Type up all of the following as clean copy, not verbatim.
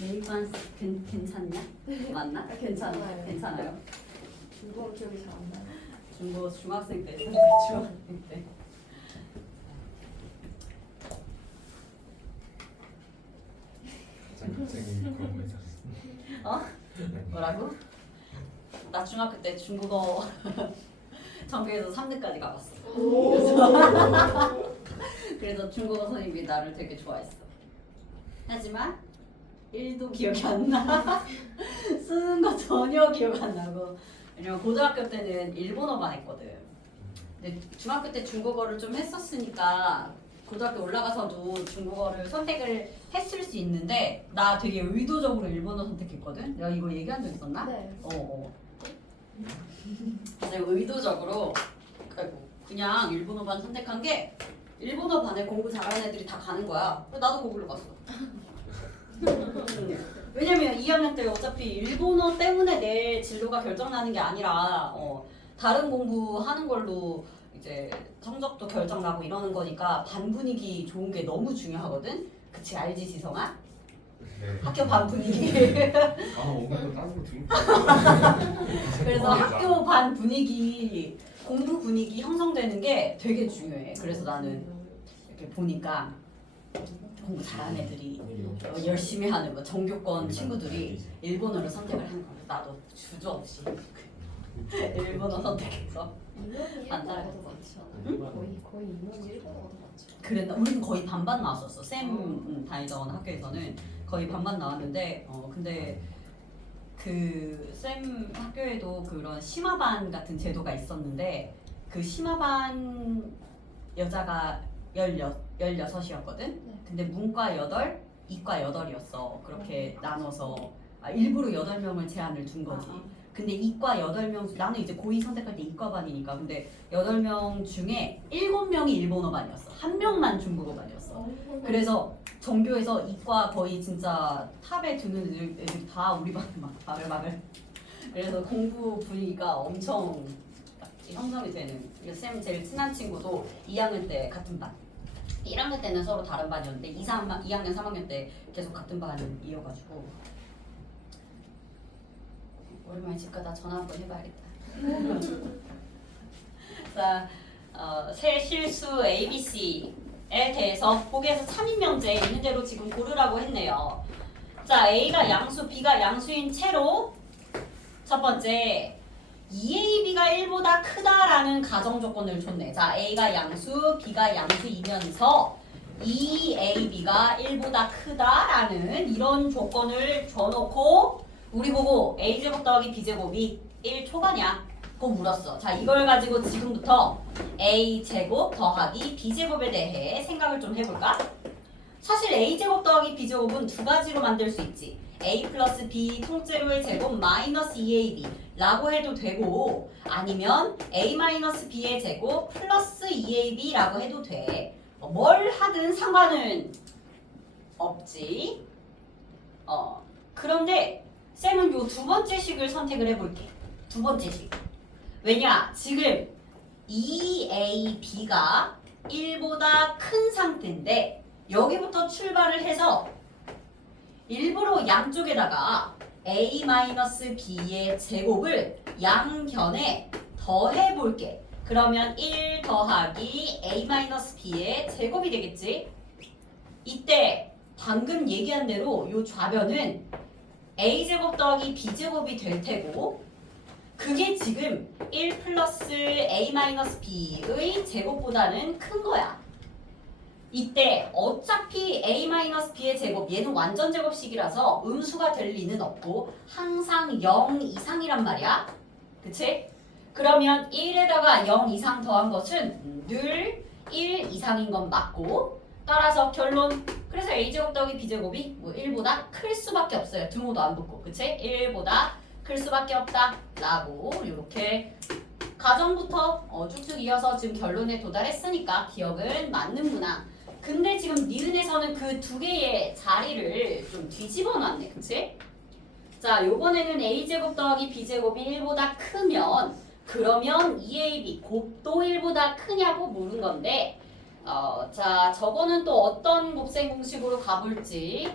메이만 괜찮냐? 맞나? 괜찮아요. 괜찮아요. 중국어 기억이 잘 안 나요. 중국어 중학생 때 했었는데 중학생 때. 갑자기 그런 거 있었어. 어? 뭐라고? 나 중학교 때 중국어 전교에서 3등까지 가봤어. 그래서 중국어 선생님이 나를 되게 좋아했어. 하지만 1도 기억이 안 나. 쓰는 거 전혀 기억 안 나고. 왜냐면 고등학교 때는 일본어만 했거든. 근데 중학교 때 중국어를 좀 했었으니까 고등학교 올라가서도 중국어를 선택을 했을 수 있는데 나 되게 의도적으로 일본어 선택했거든. 내가 이거 얘기한 적 있었나? 네. 내가 의도적으로 그냥 일본어반 선택한 게 일본어 반에 공부 잘하는 애들이 다 가는 거야. 그래서 나도 거기로 갔어. 왜냐면 2학년 때 어차피 일본어 때문에 내 진로가 결정나는 게 아니라 다른 공부하는 걸로 이제 성적도 결정나고 이러는 거니까 반 분위기 좋은 게 너무 중요하거든. 그치 알지 지성아? 네. 학교 반 분위기. 오늘 또 다른 거 들고. 그래서 학교 반 분위기, 공부 분위기 형성되는 게 되게 중요해. 그래서 나는 이렇게 보니까 공부 잘하는 애들이 열심히 하는 뭐 정교권 친구들이 일본어를 선택을 하는 거야. 나도 주저없이 일본어 선택해서 인원이 안 일본어가 따라갔어. 더 많지 않아요? 응? 거의 인원이 일본어가 더 많지 않아요? 그랬나? 우리는 거의 반반 나왔었어. 쌤 다니던 학교에서는 거의 반반 나왔는데 근데 그 쌤 학교에도 그런 심화반 같은 제도가 있었는데 그 심화반 여자가 16이었거든? 네. 근데 문과 8, 이과 8이었어. 그렇게 나눠서 일부러 8명을 제한을 둔 거지. 근데 이과 8명, 나는 이제 고2 선택할 때 이과반이니까. 근데 8명 중에 7명이 일본어반이었어. 1명만 중국어반이었어. 그래서 전교에서 이과 거의 진짜 탑에 두는 애들이 다 우리 반에 막 바글바글. 그래서 공부 분위기가 엄청 형성이 되는. 쌤 제일 친한 친구도 2학년 때 같은 반. 1학년 때는 서로 다른 반이었는데 2학년, 3학년 때 계속 같은 반을 이어가지고 오랜만에 집 가다 전화 한번 해봐야겠다. 자, 새 실수 ABC에 대해서 보기에서 참인 명제 있는 대로 지금 고르라고 했네요. 자, A가 양수, B가 양수인 채로 첫 번째 2AB가 1보다 크다라는 가정 조건을 줬네. 자, A가 양수, B가 양수이면서 2AB가 1보다 크다라는 이런 조건을 줘놓고 우리 보고 A제곱 더하기 B제곱이 1 초과냐? 고 물었어. 자, 이걸 가지고 지금부터 A제곱 더하기 B제곱에 대해 생각을 좀 해볼까? 사실 A제곱 더하기 B제곱은 두 가지로 만들 수 있지. A 플러스 B 통째로의 제곱 마이너스 2AB 라고 해도 되고 아니면 A 마이너스 B의 제곱 플러스 2AB 라고 해도 돼. 뭘 하든 상관은 없지. 그런데 쌤은 요 두 번째 식을 선택을 해볼게. 두 번째 식. 왜냐? 지금 2AB가 1보다 큰 상태인데 여기부터 출발을 해서 일부러 양쪽에다가 A-B의 제곱을 양변에 더해볼게. 그러면 1 더하기 A-B의 제곱이 되겠지? 이때 방금 얘기한 대로 요 좌변은 A제곱 더하기 B제곱이 될 테고 그게 지금 1 플러스 A-B의 제곱보다는 큰 거야. 이때 어차피 A-B의 제곱 얘는 완전 제곱식이라서 음수가 될 리는 없고 항상 0 이상이란 말이야. 그치? 그러면 1에다가 0 이상 더한 것은 늘 1 이상인 건 맞고 따라서 결론 그래서 A제곱 더하기 B제곱이 뭐 1보다 클 수밖에 없어요. 등호도 안 붙고 그치? 1보다 클 수밖에 없다 라고 이렇게 가정부터 쭉쭉 이어서 지금 결론에 도달했으니까 기억은 맞는구나. 근데 지금 니은에서는 그 두 개의 자리를 좀 뒤집어 놨네. 그치? 자, 요번에는 A제곱 더하기 B제곱이 1보다 크면 그러면 2AB 곱도 1보다 크냐고 물은 건데 자, 저거는 또 어떤 곱셈 공식으로 가볼지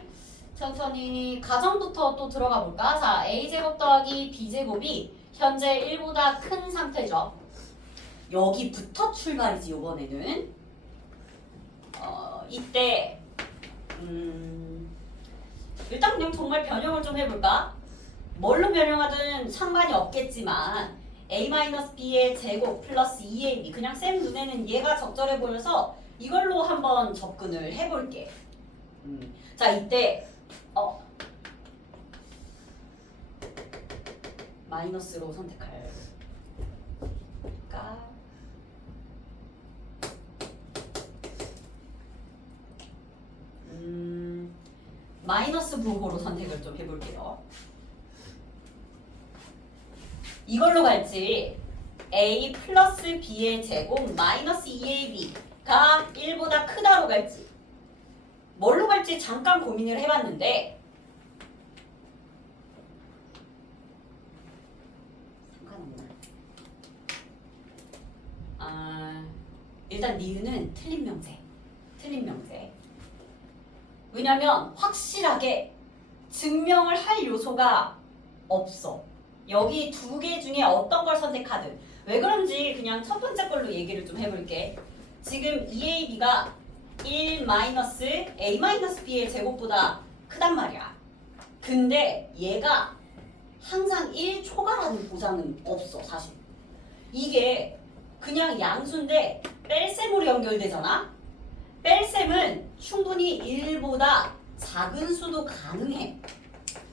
천천히 가정부터 또 들어가 볼까? 자, a제곱 더하기 b제곱이 현재 1보다 큰 상태죠. 여기부터 출발이지 이번에는. 이때 일단 그냥 정말 변형을 좀 해볼까? 뭘로 변형하든 상관이 없겠지만 a-b의 제곱 플러스 2ab 그냥 쌤 눈에는 얘가 적절해 보여서 이걸로 한번 접근을 해볼게. 자, 이때 마이너스로 선택할까? 마이너스 부호로 선택을 좀 해볼게요. 이걸로 갈지 a 플러스 b의 제곱 마이너스 2ab가 1보다 크다로 갈지 뭘로 갈지 잠깐 고민을 해봤는데 일단 니은은 틀린 명제. 왜냐면 확실하게 증명을 할 요소가 없어. 여기 두 개 중에 어떤 걸 선택하든 왜 그런지 그냥 첫 번째 걸로 얘기를 좀 해볼게. 지금 2ab가 1-a-b의 제곱보다 크단 말이야. 근데 얘가 항상 1초가라는 보장은 없어 사실. 이게 그냥 양수인데 뺄셈으로 연결되잖아. 뺄셈은 충분히 1보다 작은 수도 가능해.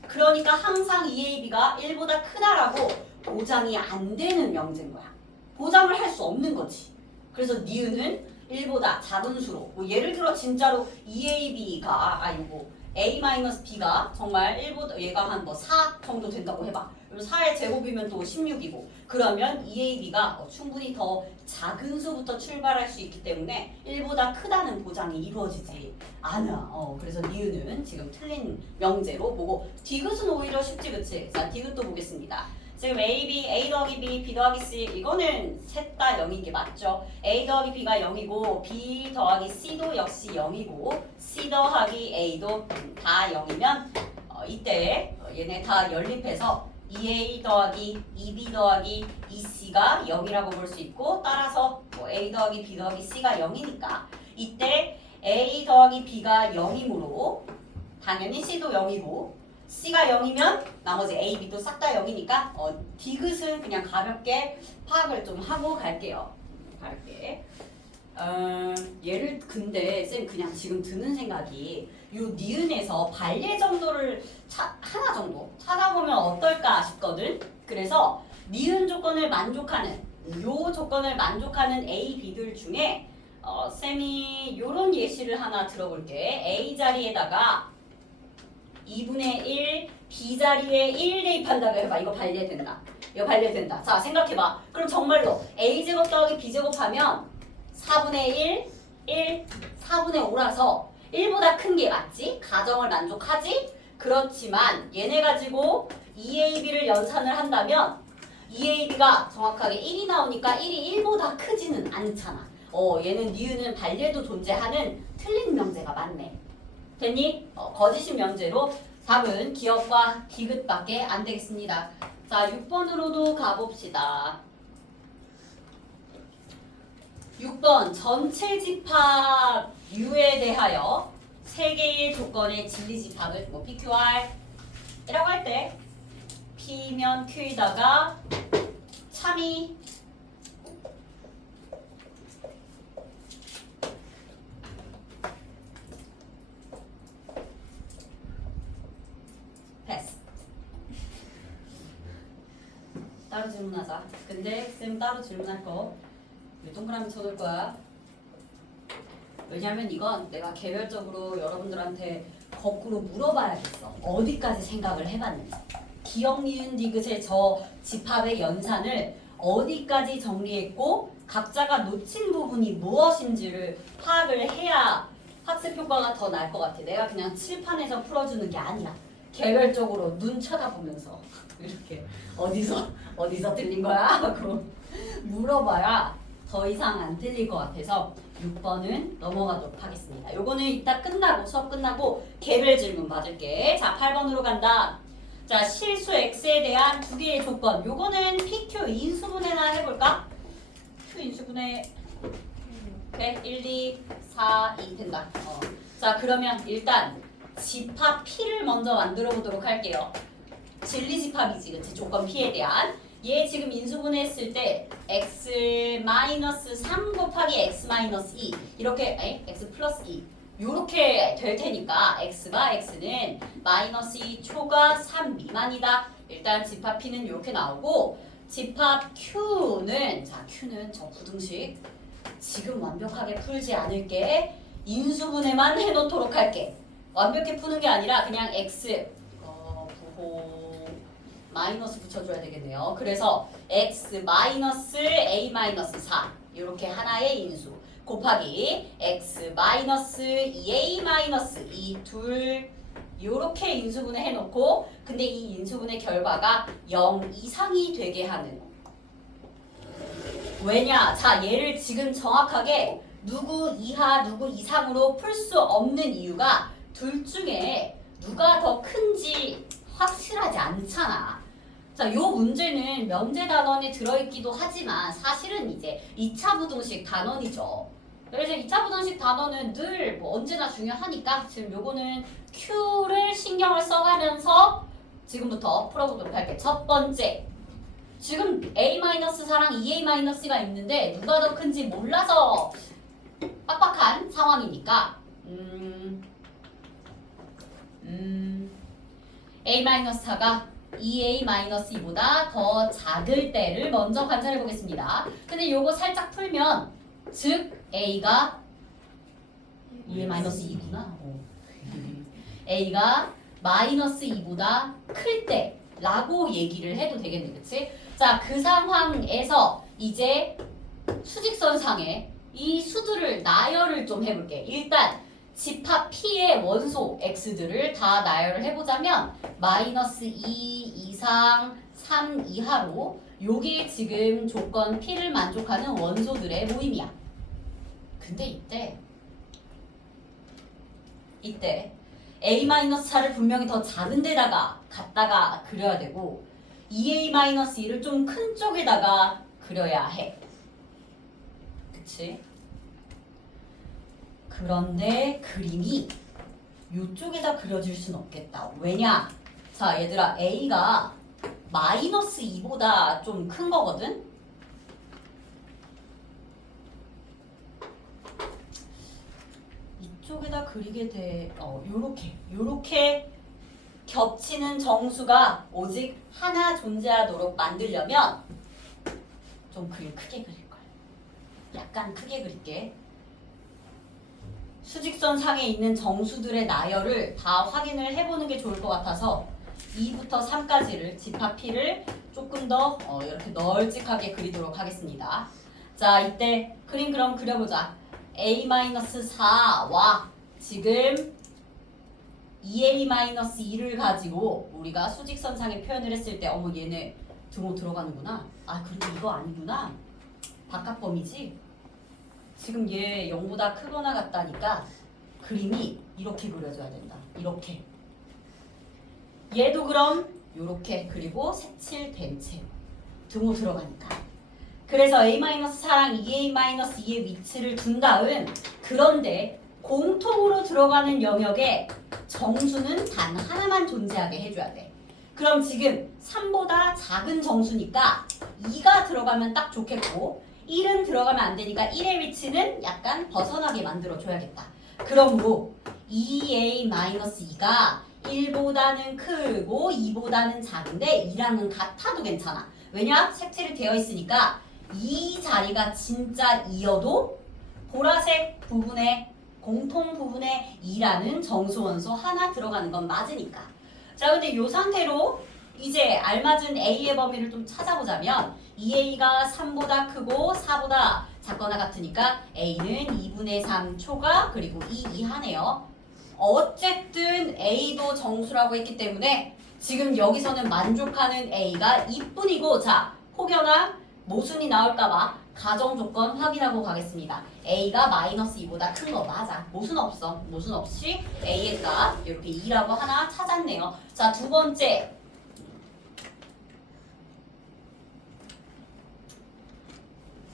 그러니까 항상 2ab가 1보다 크다라고 보장이 안 되는 명제인 거야. 보장을 할 수 없는 거지. 그래서 니은은 1보다 작은 수로 뭐 예를 들어 진짜로 2ab가 a-b가 정말 1보다 얘가 한 4 정도 된다고 해봐. 그럼 4의 제곱이면 또 16이고 그러면 2ab가 충분히 더 작은 수부터 출발할 수 있기 때문에 1보다 크다는 보장이 이루어지지 않아. 그래서 니은은 지금 틀린 명제로 보고 디귿은 오히려 쉽지 그치? 자, 디귿도 보겠습니다. 지금 a 더하기 b, b 더하기 c 이거는 셋 다 0인 게 맞죠? a 더하기 b가 0이고 b 더하기 c도 역시 0이고 c 더하기 a도 다 0이면 이때 얘네 다 연립해서 2a 더하기 2b 더하기 2c가 0이라고 볼 수 있고 따라서 a 더하기 b 더하기 c가 0이니까 이때 a 더하기 b가 0이므로 당연히 c도 0이고 C가 0이면 나머지 A, B도 싹 다 0이니까 디귿은 그냥 가볍게 파악을 좀 하고 갈게요. 가볍게. 얘를 근데 쌤 그냥 지금 드는 생각이 요 니은에서 발예 정도를 하나 정도 찾아보면 어떨까 싶거든. 그래서 니은 조건을 만족하는 요 조건을 만족하는 A, B들 중에 쌤이 요런 예시를 하나 들어볼게. A 자리에다가 2분의 1, B 자리에 1 대입한다고 해봐. 이거 발예된다. 자, 생각해봐. 그럼 정말로 A제곱 더하기 B제곱 하면 4분의 1, 4분의 5라서 1보다 큰 게 맞지? 가정을 만족하지? 그렇지만 얘네 가지고 2AB를 연산을 한다면 2AB가 정확하게 1이 나오니까 1이 1보다 크지는 않잖아. 얘는 니은은 발예도 존재하는 틀린 명제가 맞네. 됐니? 거짓인 명제로 답은 기억과 디귿밖에 안 되겠습니다. 자, 6번으로도 가봅시다. 6번 전체 집합 U에 대하여 3개의 조건의 진리 집합을 PQR 이라고 할 때 P면 Q에다가 참이 패스. 따로 질문하자. 근데 쌤 따로 질문할 거 동그라미 쳐놓을 거야. 왜냐면 이건 내가 개별적으로 여러분들한테 거꾸로 물어봐야겠어. 어디까지 생각을 해봤는지. 기억, 니은, 디귿의 저 집합의 연산을 어디까지 정리했고 각자가 놓친 부분이 무엇인지를 파악을 해야 학습 효과가 더 나을 것 같아. 내가 그냥 칠판에서 풀어주는 게 아니라 개별적으로 눈 쳐다보면서 이렇게 어디서 들린 거야? 하고 물어봐야 더 이상 안 틀릴 것 같아서 6번은 넘어가도록 하겠습니다. 요거는 이따 끝나고 수업 끝나고 개별 질문 받을게. 자 8번으로 간다. 자 실수 x에 대한 두 개의 조건. 요거는 PQ 인수분해나 해볼까? Q 인수분해 오케이 1, 2, 4, 2 된다. 자 그러면 일단 집합 P를 먼저 만들어 보도록 할게요. 진리집합이지 그치? 조건 P에 대한 얘 지금 인수분해했을 때 x-3 곱하기 x-2 이렇게 x 플러스 2 요렇게 될 테니까 x가 x는 마이너스 2 초과 3 미만이다. 일단 집합 P는 이렇게 나오고 집합 Q는 자 Q는 저 부등식 지금 완벽하게 풀지 않을게. 인수분해만 해놓도록 할게. 완벽히 푸는 게 아니라 그냥 x 부호 마이너스 붙여줘야 되겠네요. 그래서 x 마이너스 a 마이너스 4 이렇게 하나의 인수 곱하기 x 마이너스 2a 마이너스 2 둘 이렇게 인수분해 해놓고 근데 이 인수분해 결과가 0 이상이 되게 하는 왜냐? 자 얘를 지금 정확하게 누구 이하 누구 이상으로 풀 수 없는 이유가 둘 중에 누가 더 큰지 확실하지 않잖아. 자, 요 문제는 명제 단원에 들어있기도 하지만 사실은 이제 2차 부등식 단원이죠. 그래서 2차 부등식 단원은 늘 뭐 언제나 중요하니까 지금 요거는 Q를 신경을 써가면서 지금부터 풀어보도록 할게. 첫 번째. 지금 A-4랑 2A-가 있는데 누가 더 큰지 몰라서 빡빡한 상황이니까 A-4가 2A-2보다 더 작을 때를 먼저 관찰해 보겠습니다. 근데 요거 살짝 풀면 즉 A가 2A-2구나. A가 마이너스 2보다 클 때 라고 얘기를 해도 되겠네. 그치? 자, 그 상황에서 이제 수직선상에 이 수들을 나열을 좀 해볼게. 일단 집합 P의 원소 X들을 다 나열을 해보자면 마이너스 2 이상 3 이하로 요게 지금 조건 P를 만족하는 원소들의 모임이야. 근데 이때 A-4를 분명히 더 작은 데다가 갖다가 그려야 되고 2A-2를 좀 큰 쪽에다가 그려야 해. 그치? 그런데 그림이 이쪽에다 그려질 순 없겠다. 왜냐? 자 얘들아 A가 마이너스 2보다 좀 큰 거거든? 이쪽에다 그리게 돼. 요렇게 겹치는 정수가 오직 하나 존재하도록 만들려면 좀 그림 크게 그릴 거야. 약간 크게 그릴게. 수직선 상에 있는 정수들의 나열을 다 확인을 해보는 게 좋을 것 같아서 2부터 3까지를 집합 P를 조금 더 이렇게 널찍하게 그리도록 하겠습니다. 자 이때 그림 그럼 그려보자. A-4와 지금 2A-2를 가지고 우리가 수직선상에 표현을 했을 때 어머 얘네 등호 들어가는구나. 아 그리고 이거 아니구나. 바깥범위지. 지금 얘 0보다 크거나 같다니까 그림이 이렇게 그려져야 된다. 이렇게. 얘도 그럼 이렇게 그리고 색칠된 채 등호 들어가니까. 그래서 A-4랑 2A-2의 위치를 둔 다음 그런데 공통으로 들어가는 영역에 정수는 단 하나만 존재하게 해줘야 돼. 그럼 지금 3보다 작은 정수니까 2가 들어가면 딱 좋겠고 1은 들어가면 안 되니까 1의 위치는 약간 벗어나게 만들어줘야겠다. 그러므로 2A-2가 1보다는 크고 2보다는 작은데 2랑은 같아도 괜찮아. 왜냐? 색칠이 되어 있으니까 이 자리가 진짜 2여도 보라색 부분에 공통 부분에 2라는 정수 원소 하나 들어가는 건 맞으니까. 자 근데 이 상태로 이제 알맞은 A의 범위를 좀 찾아보자면 2A가 3보다 크고 4보다 작거나 같으니까 A는 2분의 3 초과 그리고 2 이하네요. 어쨌든 A도 정수라고 했기 때문에 지금 여기서는 만족하는 A가 2뿐이고 자 혹여나 모순이 나올까봐 가정 조건 확인하고 가겠습니다. A가 마이너스 2보다 큰 거 맞아. 모순 없어. 모순 없이 A의 값 이렇게 2라고 하나 찾았네요. 자, 두 번째.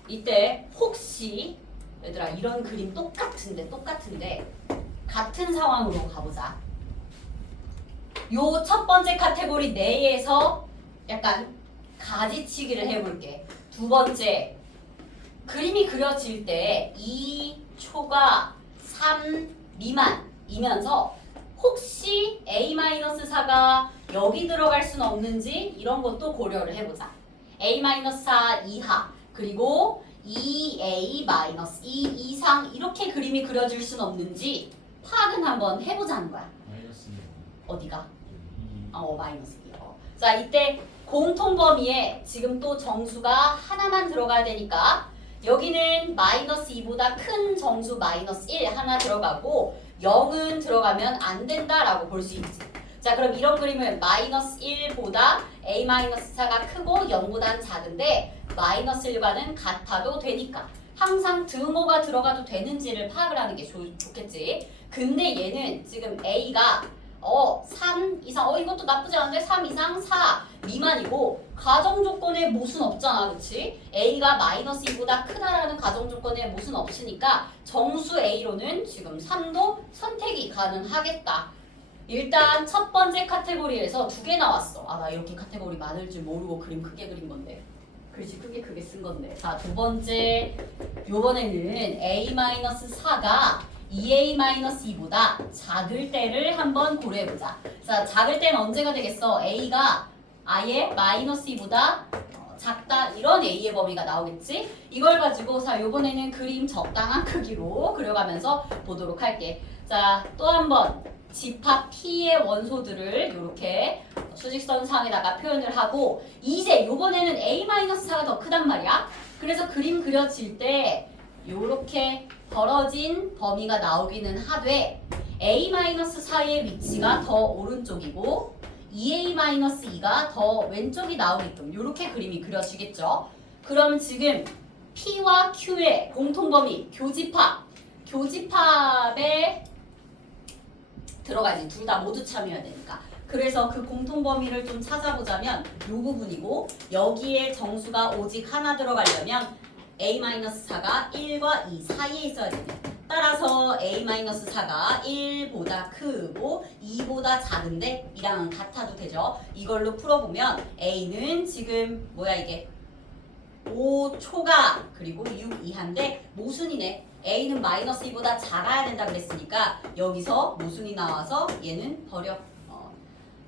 이때 혹시 얘들아 이런 그림 똑같은데 같은 상황으로 가보자. 요 첫 번째 카테고리 내에서 약간 가지치기를 해볼게. 두 번째, 그림이 그려질 때 2초가 3 미만이면서 혹시 A-4가 여기 들어갈 수는 없는지 이런 것도 고려를 해보자. A-4 이하 그리고 2A-2 이상 이렇게 그림이 그려질 수는 없는지 파악은 한번 해보자는 거야. 마이너스 어디가? 2. 마이너스 2. 자, 이때 공통 범위에 지금 또 정수가 하나만 들어가야 되니까 여기는 마이너스 2보다 큰 정수 마이너스 1 하나 들어가고 0은 들어가면 안 된다라고 볼 수 있지. 자, 그럼 이런 그림은 마이너스 1보다 A-4가 크고 0보다는 작은데 마이너스 1과는 같아도 되니까 항상 등호가 들어가도 되는지를 파악을 하는 게 좋겠지. 근데 얘는 지금 A가 3 이상 이것도 나쁘지 않은데 3 이상 4 미만이고 가정 조건에 모순 없잖아. 그치? A가 마이너스 2보다 크다라는 가정 조건에 모순 없으니까 정수 A로는 지금 3도 선택이 가능하겠다. 일단 첫 번째 카테고리에서 두 개 나왔어. 나 이렇게 카테고리 많을 줄 모르고 그림 크게 그린 건데. 글씨 크게 쓴 건데. 자, 두 번째 요번에는 A-4가 2A-2보다 작을 때를 한번 고려해보자. 자, 작을 때는 언제가 되겠어? A가 아예 마이너스 2보다 작다 이런 A의 범위가 나오겠지? 이걸 가지고 자 요번에는 그림 적당한 크기로 그려가면서 보도록 할게. 자, 또 한번 집합 P의 원소들을 이렇게 수직선상에다가 표현을 하고 이제 요번에는 A-4가 더 크단 말이야. 그래서 그림 그려질 때 요렇게 벌어진 범위가 나오기는 하되 A-4의 위치가 더 오른쪽이고 2A-2가 더 왼쪽이 나오게끔 이렇게 그림이 그려지겠죠. 그럼 지금 P와 Q의 공통범위 교집합에 들어가야지. 둘 다 모두 참여해야 되니까. 그래서 그 공통범위를 좀 찾아보자면 이 부분이고 여기에 정수가 오직 하나 들어가려면 A-4가 1과 2 사이에 있어야 되네. 따라서 A-4가 1보다 크고 2보다 작은데 이랑은 같아도 되죠. 이걸로 풀어보면 A는 지금 뭐야 이게 5초가 그리고 6 이하인데 모순이네. A는 마이너스 2보다 작아야 된다 그랬으니까 여기서 모순이 나와서 얘는 버려.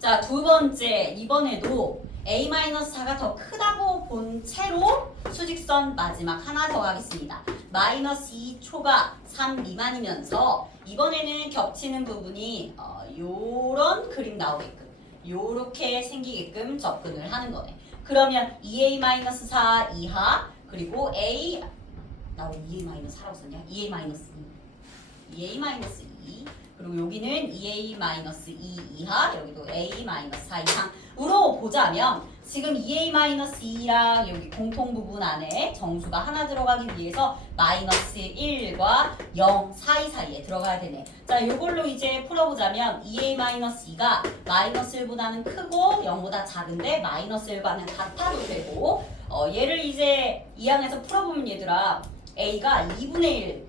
자, 두 번째 이번에도 A-4가 더 크다고 본 채로 수직선 마지막 하나 더 가겠습니다. 마이너스 2초가 3 미만이면서 이번에는 겹치는 부분이 요런 그림 나오게끔 요렇게 생기게끔 접근을 하는 거네. 그러면 2A-4 이하 그리고 A 나 왜 2A-4라고 썼냐? 2A-2 그리고 여기는 2A-2 이하 여기도 A-4 이상으로 보자면 지금 2A-2랑 여기 공통 부분 안에 정수가 하나 들어가기 위해서 마이너스 1과 0 사이에 들어가야 되네. 자, 이걸로 이제 풀어보자면 2A-2가 마이너스 1보다는 크고 0보다 작은데 마이너스 1과는 같아도 되고 얘를 이제 2항에서 풀어보면 얘들아 A가 2분의 1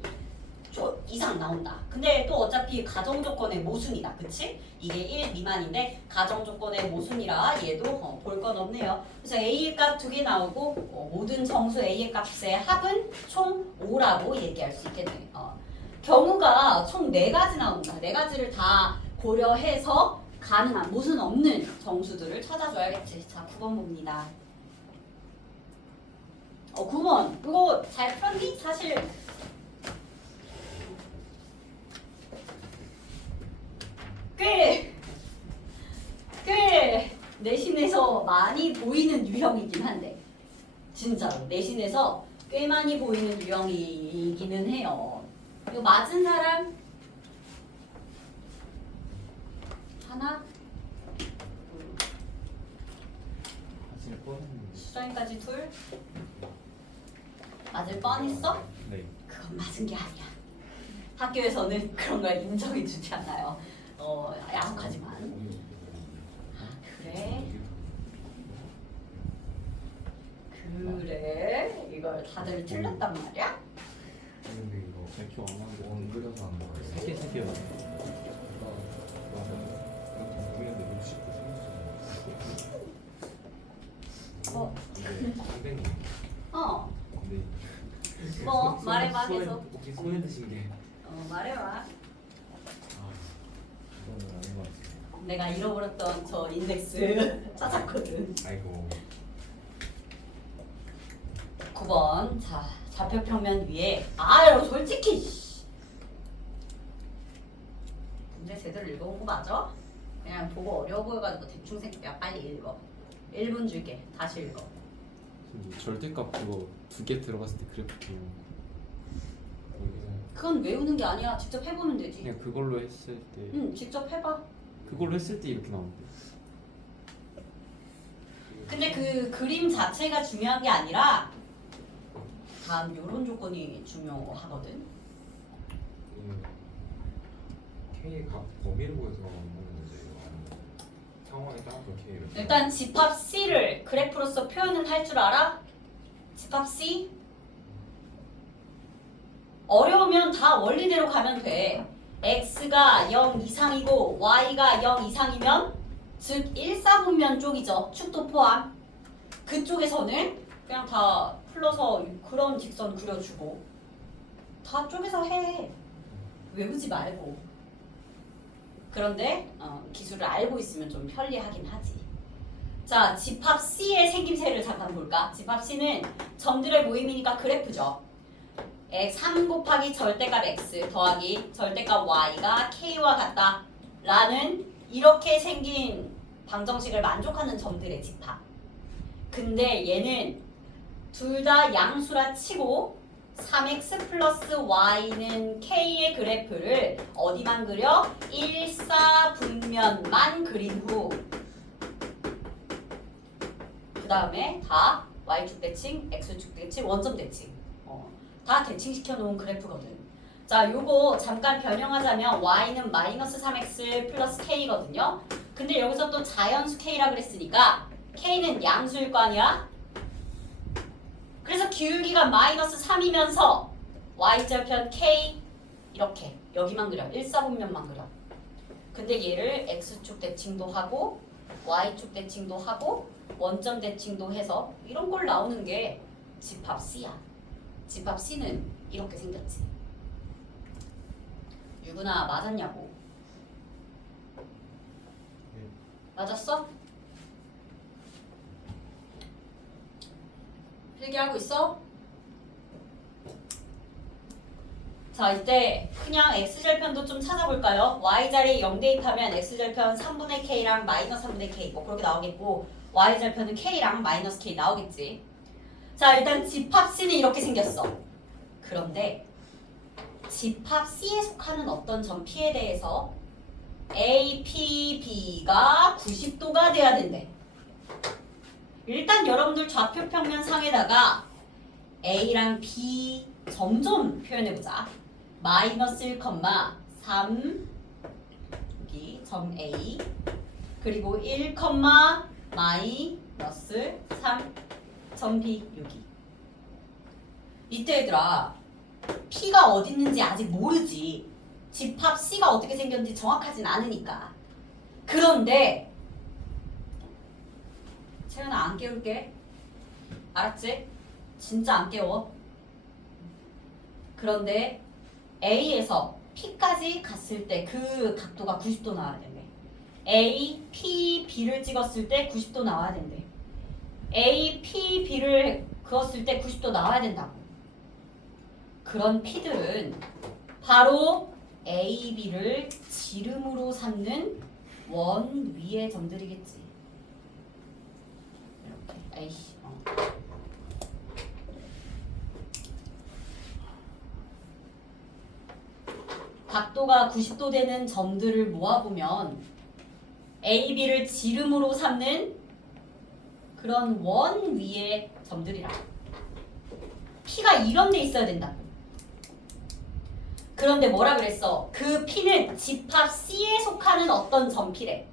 이상 나온다. 근데 또 어차피 가정 조건의 모순이다. 그치? 이게 1 미만인데 가정 조건의 모순이라 얘도 볼 건 없네요. 그래서 A의 값 두 개 나오고 모든 정수 A의 값의 합은 총 5라고 얘기할 수 있겠네. 경우가 총 4가지 나온다. 4가지를 다 고려해서 가능한 모순 없는 정수들을 찾아줘야겠지. 자, 9번 봅니다. 9번 이거 잘 풀었니? 사실 꽤 내신에서 많이 보이는 유형이긴 한데 진짜로 내신에서 꽤 많이 보이는 유형이기는 해요. 이거 맞은 사람 하나 사실 뻔했는데 수정이까지 둘 맞을 뻔했어? 네. 그건 맞은 게 아니야. 학교에서는 그런 걸 인정해주지 않아요. 야속하지만. 그래. 그래. 이걸 다들 틀렸단 말이야? 근데 이거 기억 안 나는데 원 그려서 하는 거예요. 세 개가 맞아요. 공연대 너무 쉽고 어. 선생님. 어. 네. 뭐 말해봐 계속. 혹시 손에 드신 게? 말해봐. 이거는 아닌 것 같아요. 내가 잃어버렸던 저 인덱스 찾았거든. 아이고. 9번. 자, 좌표평면 위에. 아유, 솔직히. 문제 제대로 읽어본 거 맞아? 그냥 보고 어려워 보여가지고 대충 생각해. 빨리 읽어. 1분 줄게. 다시 읽어. 절대값 그거 2개 들어갔을 때 그래프도 그건 외우는 게 아니야. 직접 해보면 되지. 그냥 그걸로 했을 때 응, 직접 해봐. 그걸로 했을 때 이렇게 나오는데 근데 그 그림 자체가 중요한 게 아니라 다음 요런 조건이 중요하거든. K 각 범위를 구해서 하는 문제예요. 아니면 상황에 따라서 K를. 일단 집합 C를 그래프로서 표현은 할 줄 알아? 집합 C? 어려우면 다 원리대로 가면 돼. X가 0 이상이고 Y가 0 이상이면 즉 1사분면 쪽이죠. 축도 포함. 그쪽에서는 그냥 다 풀러서 그런 직선 그려주고 다 쪼개서 해. 외우지 말고. 그런데 기술을 알고 있으면 좀 편리하긴 하지. 자, 집합 C의 생김새를 잠깐 볼까? 집합 C는 점들의 모임이니까 그래프죠. 3 곱하기 절대값 x 더하기 절대값 y가 k와 같다 라는 이렇게 생긴 방정식을 만족하는 점들의 집합. 근데 얘는 둘 다 양수라 치고 3x 플러스 y는 k의 그래프를 어디만 그려? 1사분면만 그린 후 그 다음에 다 y축 대칭, x축 대칭, 원점 대칭 다 대칭시켜 놓은 그래프거든. 자, 요거 잠깐 변형하자면 y는 마이너스 3x 플러스 k거든요. 근데 여기서 또 자연수 k라 그랬으니까 k는 양수일 거 아니야? 그래서 기울기가 마이너스 3이면서 y절편 k 이렇게 여기만 그려. 1사분면만 그려. 근데 얘를 x축 대칭도 하고 y축 대칭도 하고 원점 대칭도 해서 이런 걸 나오는 게 집합 C야. 집합 C는 이렇게 생겼지. 유근아 맞았냐고. 네. 맞았어? 필기하고 있어? 자, 이때 그냥 x절편도 좀 찾아볼까요? y자리에 0 대입하면 x절편 3분의 k랑 마이너스 3분의 k 뭐 그렇게 나오겠고 y절편은 k랑 마이너스 k 나오겠지. 자, 일단 집합 C는 이렇게 생겼어. 그런데 집합 C에 속하는 어떤 점 P에 대해서 A, P, B가 90도가 돼야 된대. 일단 여러분들 좌표평면 상에다가 A랑 B 점점 표현해보자. 마이너스 1, 3 여기 점 A 그리고 1, 마이너스 3 점 B 여기. 이때 얘들아 P가 어디 있는지 아직 모르지. 집합 C가 어떻게 생겼는지 정확하진 않으니까. 그런데 채연아 안 깨울게. 알았지? 진짜 안 깨워. 그런데 A에서 P까지 갔을 때 그 각도가 90도 나와야 된대. A, P, B를 찍었을 때 90도 나와야 된대. A, P, B를 그었을 때 90도 나와야 된다고. 그런 P들은 바로 A, B를 지름으로 삼는 원 위의 점들이겠지. 이렇게. 에이씨. 각도가 90도 되는 점들을 모아보면 A, B를 지름으로 삼는 그런 원 위의 점들이라. P가 이런 데 있어야 된다. 그런데 뭐라 그랬어? 그 P는 집합 C에 속하는 어떤 점 P래.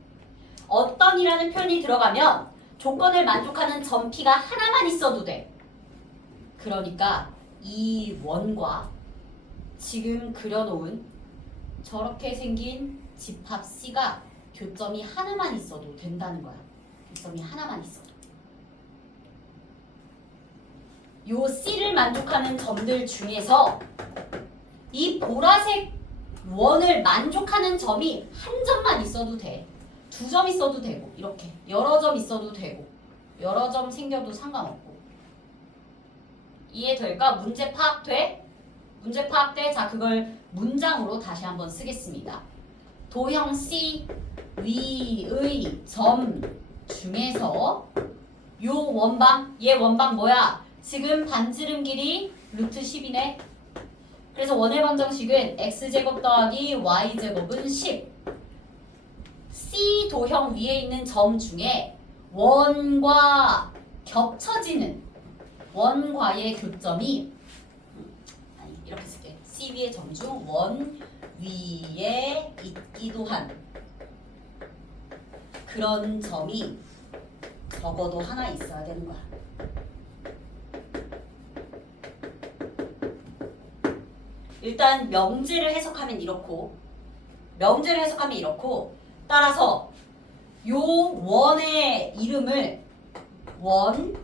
어떤이라는 표현이 들어가면 조건을 만족하는 점 P가 하나만 있어도 돼. 그러니까 이 원과 지금 그려놓은 저렇게 생긴 집합 C가 교점이 하나만 있어도 된다는 거야. 교점이 하나만 있어도. 요 C를 만족하는 점들 중에서 이 보라색 원을 만족하는 점이 한 점만 있어도 돼. 2점 있어도 되고 이렇게 여러 점 있어도 되고 여러 점 생겨도 상관없고. 이해될까? 문제 파악돼? 문제 파악돼? 자, 그걸 문장으로 다시 한번 쓰겠습니다. 도형 C 위의 점 중에서 요 원방, 얘 원방 뭐야? 지금 반지름 길이 루트 10이네. 그래서 원의 방정식은 x제곱 더하기 y제곱은 10. C 도형 위에 있는 점 중에 원과 겹쳐지는 원과의 교점이 아니 이렇게 쓸게. C 위의 점 중 원 위에 있기도 한 그런 점이 적어도 하나 있어야 되는 거야. 일단 명제를 해석하면 이렇고 따라서 요 원의 이름을 원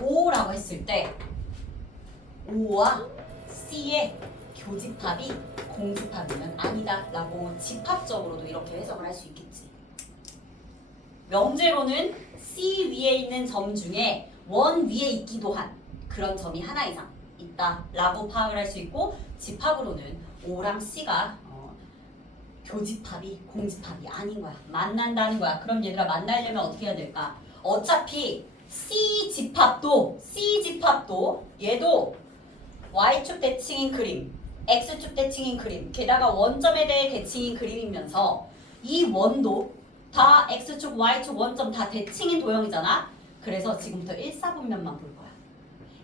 O라고 했을 때 O와 C의 교집합이 공집합이면 아니다 라고 집합적으로도 이렇게 해석을 할 수 있겠지. 명제로는 C 위에 있는 점 중에 원 위에 있기도 한 그런 점이 하나 이상 있다 라고 파악을 할 수 있고, 집합으로는 O랑 C가 교집합이 공집합이 아닌 거야. 만난다는 거야. 그럼 얘들아 만나려면 어떻게 해야 될까? 어차피 C집합도 얘도 Y축 대칭인 그림, X축 대칭인 그림, 게다가 원점에 대해 대칭인 그림이면서 이 원도 다 X축, Y축 원점 다 대칭인 도형이잖아. 그래서 지금부터 1사분면만 볼 거야.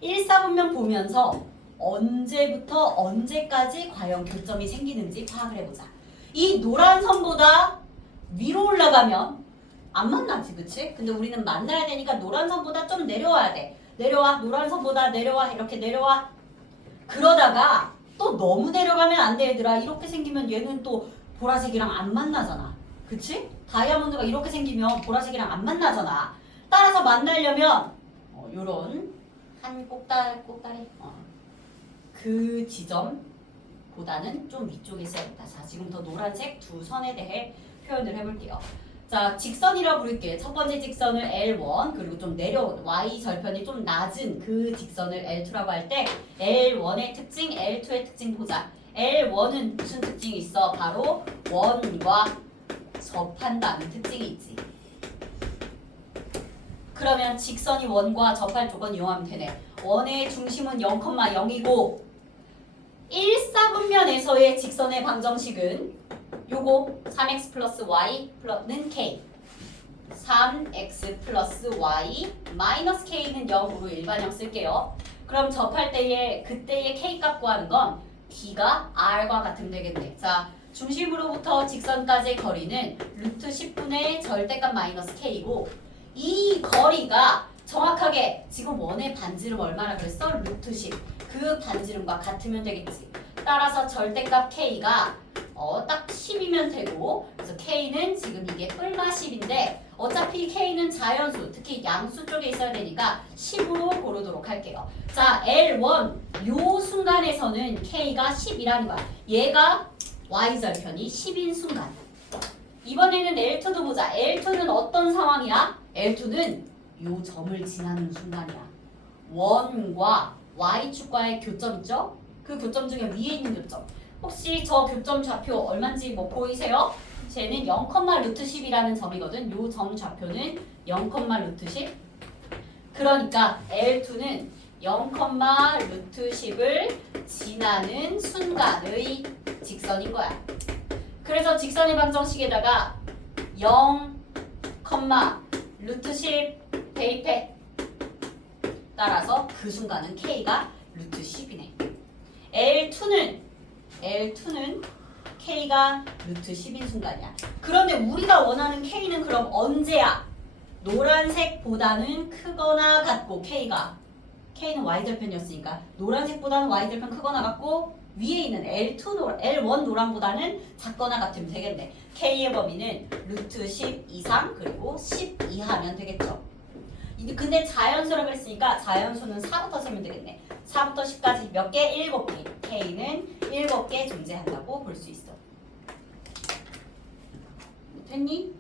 1사분면 보면서 언제부터 언제까지 과연 교점이 생기는지 파악을 해보자. 이 노란 선보다 위로 올라가면 안 만나지, 그치? 근데 우리는 만나야 되니까 노란 선보다 좀 내려와야 돼. 내려와, 노란 선보다 내려와, 이렇게 내려와. 그러다가 또 너무 내려가면 안 돼, 얘들아. 이렇게 생기면 얘는 또 보라색이랑 안 만나잖아. 그치? 다이아몬드가 이렇게 생기면 보라색이랑 안 만나잖아. 따라서 만나려면 요런 한 꼭다리 그 지점보다는 좀 위쪽에 있어야겠다. 자, 지금부터 노란색 두 선에 대해 표현을 해볼게요. 자, 직선이라고 부를게. 첫 번째 직선을 L1, 그리고 좀 내려온 Y 절편이 좀 낮은 그 직선을 L2라고 할 때 L1의 특징, L2의 특징 보자. L1은 무슨 특징이 있어? 바로 원과 접한다는 특징이 있지. 그러면 직선이 원과 접할 조건 이용하면 되네. 원의 중심은 0,0이고 1사분면에서의 직선의 방정식은 요거 3x 플러스 y는 k, 3x 플러스 y 마이너스 k는 0으로 일반형 쓸게요. 그럼 접할 때의 그때의 k 값 구하는 건 d가 r과 같으면 되겠네. 자, 중심으로부터 직선까지의 거리는 루트 10분의 절대값 마이너스 k이고, 이 거리가 정확하게 지금 원의 반지름 얼마나 그랬어? 루트 10. 그 반지름과 같으면 되겠지. 따라서 절대값 k가 딱 10이면 되고, 그래서 k는 지금 이게 뿔마 10인데 어차피 k는 자연수, 특히 양수 쪽에 있어야 되니까 10으로 고르도록 할게요. 자, L1 요 순간에서는 k가 10이라는 거야. 얘가 y절편이 10인 순간. 이번에는 L2도 보자. L2는 어떤 상황이야? L2는 요 점을 지나는 순간이야. 원과 y축과의 교점 있죠? 그 교점 중에 위에 있는 교점. 혹시 저 교점 좌표 얼마인지 뭐 보이세요? 쟤는 0,루트10이라는 점이거든. 요 점 좌표는 0,루트10. 그러니까 L2는 0,루트10을 지나는 순간의 직선인 거야. 그래서 직선의 방정식에다가 0,루트10 대입해. 따라서 그 순간은 k가 루트 10이네. L2는 K가 루트 10인 순간이야. 그런데 우리가 원하는 K는 그럼 언제야? 노란색보다는 크거나 같고 K는 Y절편이었으니까 노란색보다는 Y절편 크거나 같고 위에 있는 L1 노랑보다는 작거나 같으면 되겠네. K의 범위는 루트 10 이상 그리고 10 이하면 되겠죠. 근데 자연수라고 그랬으니까 자연수는 4부터 세면 되겠네. 4부터 10까지 몇 개? 7개. K는 7개 존재한다고 볼 수 있어. 됐니?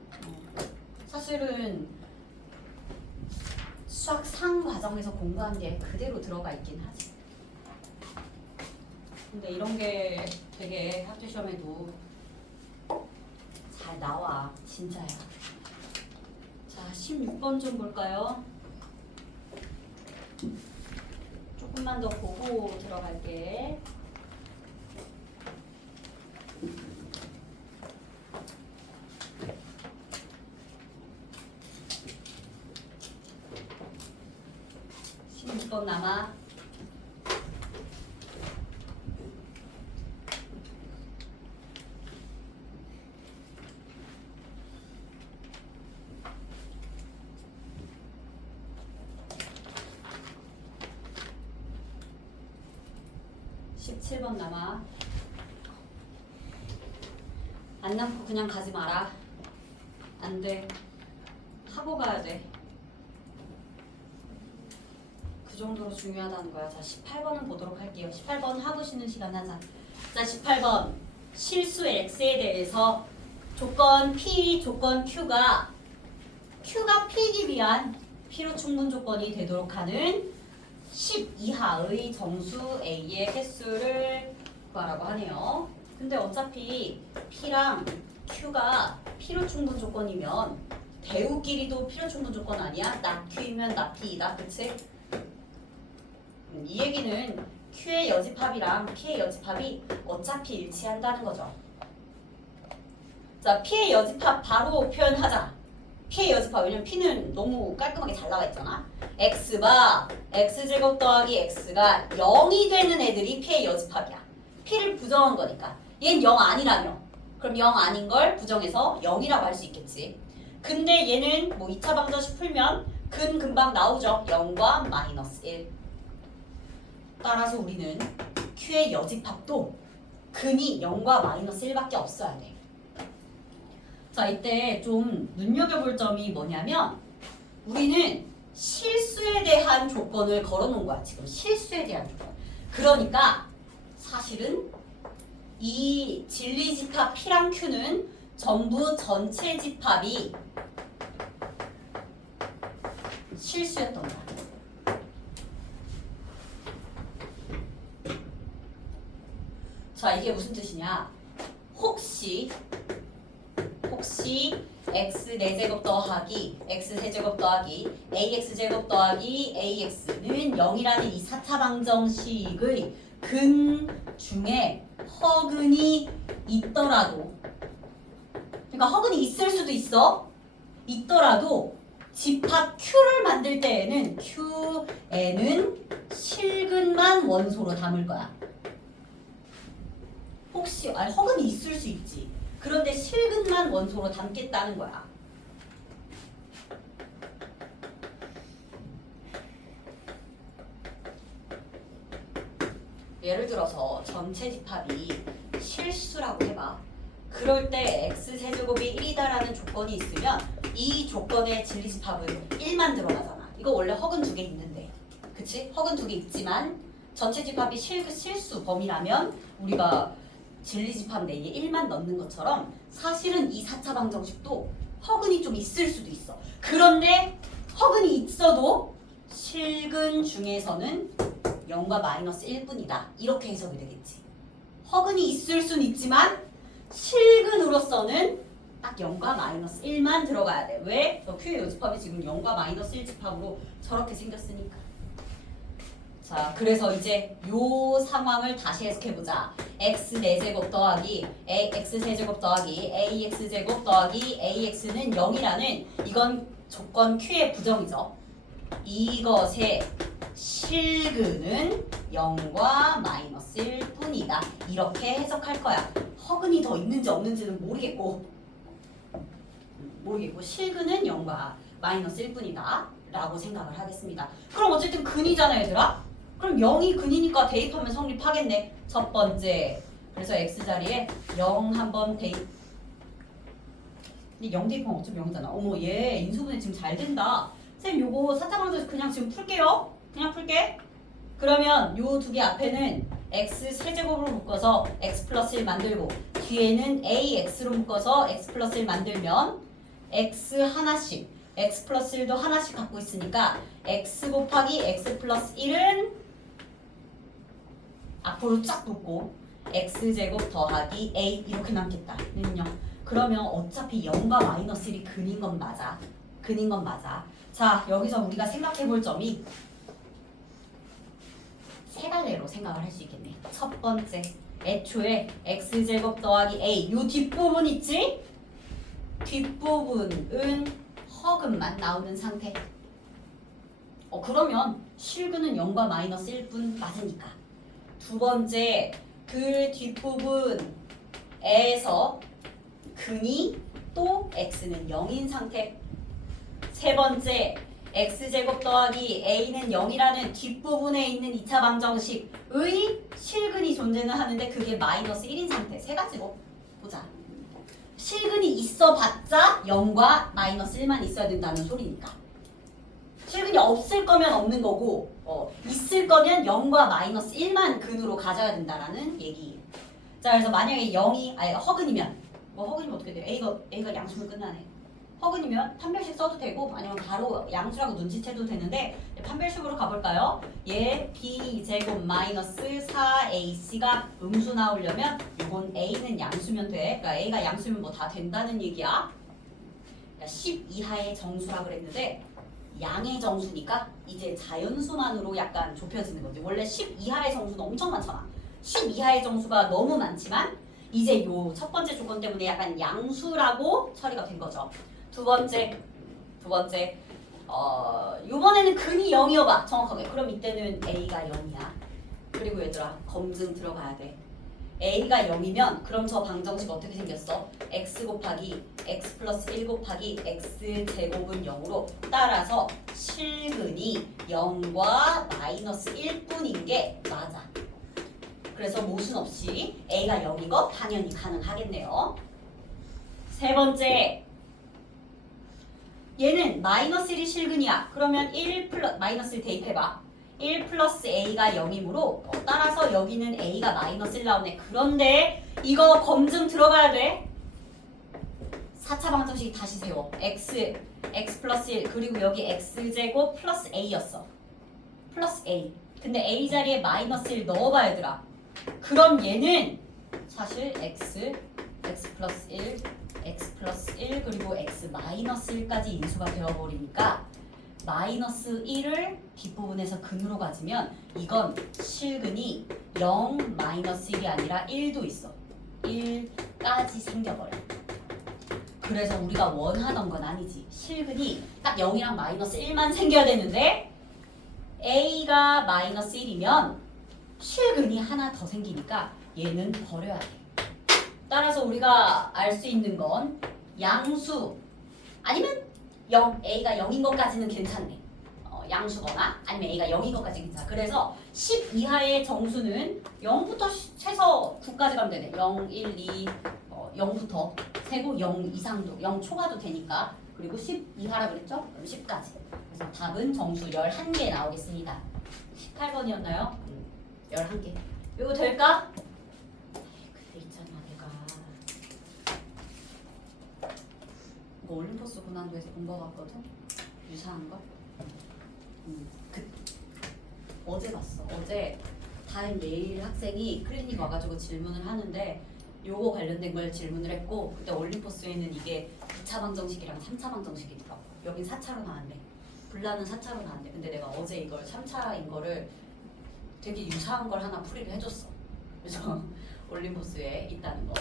사실은 수학 상 과정에서 공부한 게 그대로 들어가 있긴 하지. 근데 이런 게 되게 학교 시험에도 잘 나와. 진짜야. 자, 16번 좀 볼까요? 조금만 더 보고 들어갈게. 몇 번 남아? (17번) 남아. 안 남고 그냥 가지 마라. 안 돼. 하고 가야 돼. 그 정도로 중요하다는 거야. 자, 18번은 보도록 할게요. 18번 하고 쉬는 시간 하자. 자, 18번 실수 X에 대해서 조건 P, 조건 Q가 P이기 위한 필요 충분 조건이 되도록 하는 10 이하의 정수 A의 횟수를 구하라고 하네요. 근데 어차피 P랑 Q가 필요 충분 조건이면 대우끼리도 필요 충분 조건 아니야? 나 Q이면 나 P이다. 그치? 이 얘기는 Q의 여집합이랑 P의 여집합이 어차피 일치한다는 거죠. 자, P의 여집합 바로 표현하자. P의 여집합, 왜냐면 P는 너무 깔끔하게 잘 나와 있잖아. X가 X제곱 더하기 X가 0이 되는 애들이 P의 여집합이야. P를 부정한 거니까. 얘는 0 아니라며. 그럼 0 아닌 걸 부정해서 0이라고 할 수 있겠지. 근데 얘는 뭐 2차 방정식 풀면 금방 나오죠. 0과 마이너스 1. 따라서 우리는 Q의 여집합도 근이 0과 마이너스 1밖에 없어야 돼. 자, 이때 좀 눈여겨볼 점이 뭐냐면 우리는 실수에 대한 조건을 걸어놓은 거야. 지금 실수에 대한 조건. 그러니까 사실은 이 진리집합 P랑 Q는 전부 전체 집합이 실수였던 거야. 자, 이게 무슨 뜻이냐? 혹시 x 4제곱 더하기 x 세제곱 더하기 ax제곱 더하기 ax는 0이라는 이 4차 방정식의 근 중에 허근이 있더라도, 그러니까 허근이 있을 수도 있더라도 집합 Q를 만들 때에는 Q에는 실근만 원소로 담을 거야. 혹시 허근이 있을 수 있지. 그런데 실근만 원소로 담겠다는 거야. 예를 들어서 전체 집합이 실수라고 해봐. 그럴 때 x세제곱이 1이다라는 조건이 있으면 이 조건의 진리집합은 1만 드러나잖아. 이거 원래 허근 2개 있는데, 그치? 허근 2개 있지만 전체 집합이 실수 범위라면 우리가 진리집합 내에 1만 넣는 것처럼 사실은 이 4차 방정식도 허근이 좀 있을 수도 있어. 그런데 허근이 있어도 실근 중에서는 0과 마이너스 1뿐이다. 이렇게 해석이 되겠지. 허근이 있을 수는 있지만 실근으로서는 딱 0과 마이너스 1만 들어가야 돼. 왜? 저 Q의 여집합이 지금 0과 마이너스 1 집합으로 저렇게 생겼으니까. 자, 그래서 이제 요 상황을 다시 해석해보자. x 4제곱 더하기 x 세제곱 더하기 ax제곱 더하기 ax는 0이라는 이건 조건 Q의 부정이죠. 이것의 실근은 0과 마이너스일 뿐이다. 이렇게 해석할 거야. 허근이 더 있는지 없는지는 모르겠고 실근은 0과 마이너스일 뿐이다 라고 생각을 하겠습니다. 그럼 어쨌든 근이잖아 얘들아. 그럼 0이 근이니까 대입하면 성립하겠네. 첫 번째, 그래서 x자리에 0 한번 대입. 근데 0 대입하면 어차피 0이잖아. 어머 얘 인수분해 지금 잘 된다. 쌤 요거 4차 방정식 그냥 지금 풀게요. 그냥 풀게. 그러면 요 두 개 앞에는 x 세제곱으로 묶어서 x 플러스 1 만들고 뒤에는 ax로 묶어서 x 플러스 1 만들면 x 하나씩 x 플러스 1도 하나씩 갖고 있으니까 x 곱하기 x 플러스 1은 앞으로 쫙 붙고 x제곱 더하기 a 이렇게 남겠다. 는요. 그러면 어차피 0과 마이너스 1이 근인 건 맞아. 근인 건 맞아. 자, 여기서 우리가 생각해 볼 점이 세 갈래로 생각을 할 수 있겠네. 첫 번째, 애초에 x제곱 더하기 a 요 뒷부분 있지? 뒷부분은 허근만 나오는 상태. 그러면 실근은 0과 마이너스 1뿐 맞으니까. 두 번째, 그 뒷부분에서 근이 또 x는 0인 상태. 세 번째, x제곱 더하기 a는 0이라는 뒷부분에 있는 2차 방정식의 실근이 존재는 하는데 그게 마이너스 1인 상태. 세 가지로 보자. 실근이 있어봤자 0과 마이너스 1만 있어야 된다는 소리니까. 실근이 없을 거면 없는 거고 있을 거면 0과 마이너스 1만 근으로 가져야 된다라는 얘기. 자, 그래서 만약에 0이 허근이면 허근이면 어떻게 돼요? A가 양수면 끝나네. 허근이면 판별식 써도 되고 아니면 바로 양수라고 눈치채도 되는데 판별식으로 가볼까요? 얘 b제곱 마이너스 4ac가 음수 나오려면 이건 a는 양수면 돼. 그러니까 a가 양수면 뭐 다 된다는 얘기야. 10 이하의 정수라 그랬는데 양의 정수니까 이제 자연수만으로 약간 좁혀지는 거지. 원래 10 이하의 정수는 엄청 많잖아. 10 이하의 정수가 너무 많지만 이제 요 첫 번째 조건 때문에 약간 양수라고 처리가 된 거죠. 두 번째, 요번에는 근이 0이어봐 정확하게. 그럼 이때는 a가 0이야. 그리고 얘들아 검증 들어가야 돼. a가 0이면 그럼 저 방정식 어떻게 생겼어? x 곱하기 x 플러스 1 곱하기 x 제곱은 0으로 따라서 실근이 0과 마이너스 1뿐인 게 맞아. 그래서 모순 없이 a가 0인 거 당연히 가능하겠네요. 세 번째, 얘는 마이너스 1이 실근이야. 그러면 1 플러스 마이너스 1 대입해봐. 1 플러스 a가 0이므로 따라서 여기는 a가 마이너스 1 나오네. 그런데 이거 검증 들어가야 돼. 4차 방정식 다시 세워. x 플러스 1 그리고 여기 x제곱 플러스 a였어. 플러스 a. 근데 a 자리에 마이너스 1 넣어봐 얘들아. 그럼 얘는 사실 x 플러스 1 x 플러스 1 그리고 x 마이너스 1까지 인수가 되어버리니까 마이너스 1을 뒷부분에서 근으로 가지면 이건 실근이 0 마이너스 1이 아니라 1도 있어. 1까지 생겨버려. 그래서 우리가 원하던 건 아니지. 실근이 딱 0이랑 마이너스 1만 생겨야 되는데 a가 마이너스 1이면 실근이 하나 더 생기니까 얘는 버려야 돼. 따라서 우리가 알 수 있는 건 양수 아니면 0, a가 0인 것까지는 괜찮네. 양수거나 아니면 a가 0인 것까지 괜찮아. 그래서 10 이하의 정수는 0부터 최소 9까지 가면 되네. 0, 1, 2, 0부터 세고 0 이상도 0 초과도 되니까. 그리고 10 이하라 그랬죠? 그럼 10까지. 그래서 답은 정수 11개 나오겠습니다. 18번이었나요? 11개. 이거 될까? 그때 있잖아 내가 이거 올림포스 고난도에서 본 거 같거든? 유사한 거? 어제 봤어. 어제 다른 예일 학생이 클리닉 와가지고 질문을 하는데 요거 관련된 걸 질문을 했고 그때 올림포스에는 이게 2차 방정식이랑 3차 방정식이더라고. 여긴 4차로 나왔네. 불나는 4차로 나왔네. 근데 내가 어제 이걸 3차인 거를 되게 유사한 걸 하나 풀이를 해줬어. 그래서 올림포스에 있다는 거.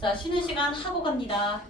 자, 쉬는 시간 하고 갑니다.